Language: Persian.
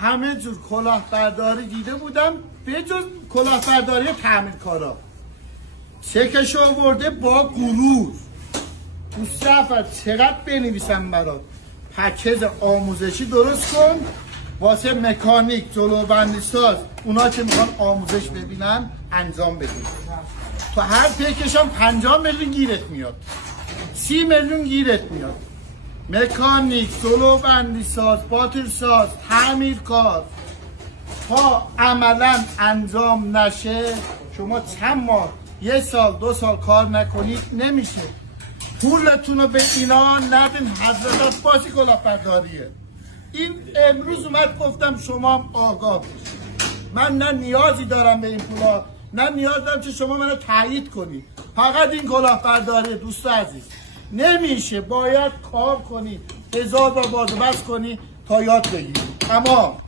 همه جور کلاهبرداری دیده بودم به جز کلاهبرداری تعمیرکارا. چکش آورده با غرور. مصطفی چقدر بنویسم برات؟ پکیج آموزشی درست کن واسه مکانیک، جلوبندی ساز، اونا که میخوان آموزش ببینن انجام بدید. تو هر پیکش هم 50 میلیون گیرت میاد، 30 میلیون گیرت میاد. مکانیک، جلوبندی ساز، باتری ساز، تعمیرکار تا عملا انجام نشه شما چند ماه، 1 سال 2 سال کار نکنید نمیشه. پولتون رو به اینا ندین. حضرت بازی کلاهبرداریه. این امروز اومد گفتم شما هم آگاه بشید. من نه نیازی دارم به این پولا، نه نیاز دارم که شما منو تایید کنید. فقط این کلاهبرداری دوست عزیز نمیشه. باید کار کنی، هزار بار باز و بس کنی تا یاد بگیری. اما